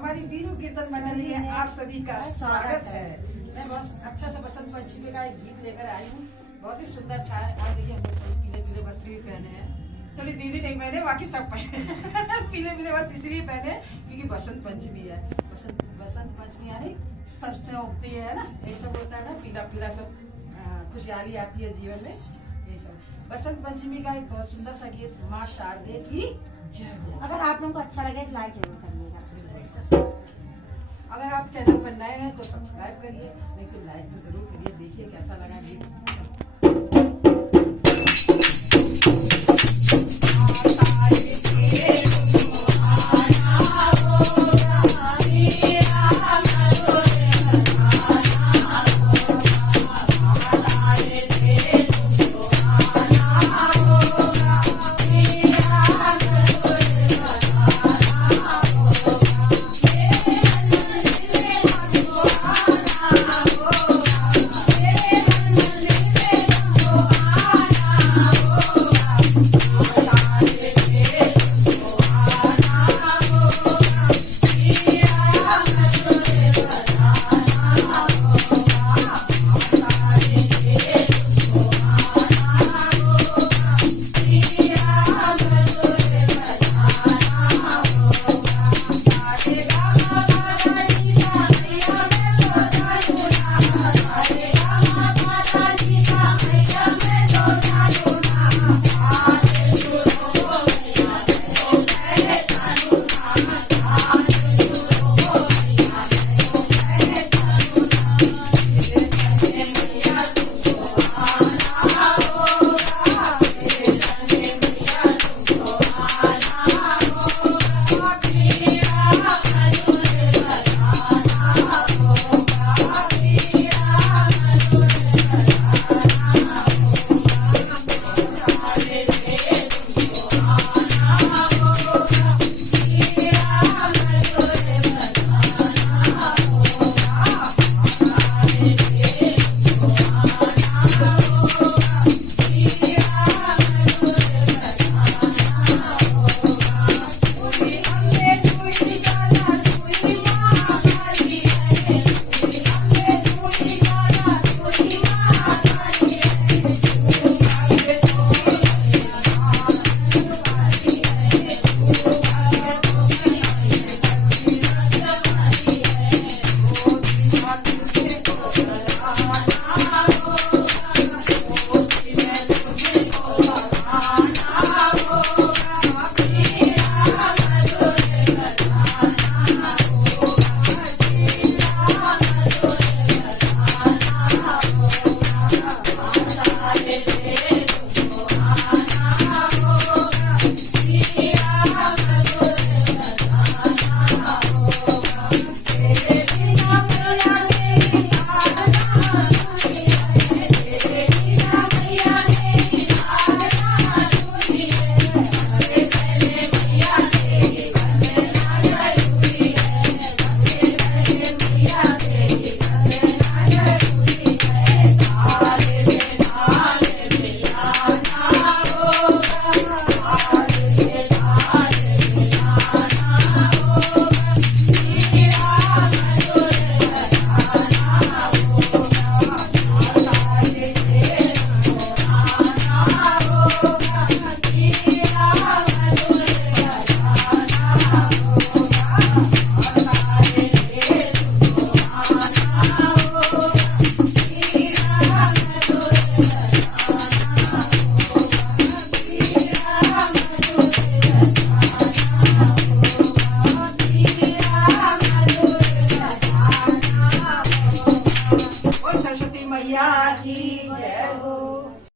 हमारी वीरू कीर्तन मंडली है, आप सभी का स्वागत है। मैं बहुत अच्छा सा बसंत पंचमी का एक गीत लेकर आई हूँ, बहुत ही सुंदर छाया। और देखिए हम लोग पीले पीले वस्त्र भी पहने हैं, थोड़ी दीदी नहीं पहने, बाकी सब पहने पीले पीले वस्त्र इसलिए पहने क्योंकि बसंत पंचमी है। बसंत पंचमी यानी सरसों उगती है ना, ये सब होता है ना, पीला पीला सब खुशहाली आती है जीवन में। ये सब बसंत पंचमी का एक बहुत सुंदर सा गीत, माँ शारदे की जय हो। अगर आप लोगों को अच्छा लगे तो लाइक जरूर करिएगा। अगर आप चैनल पर नए हैं तो सब्सक्राइब करिए, नहीं तो लाइक तो जरूर करिए। देखिए कैसा लगा गीत।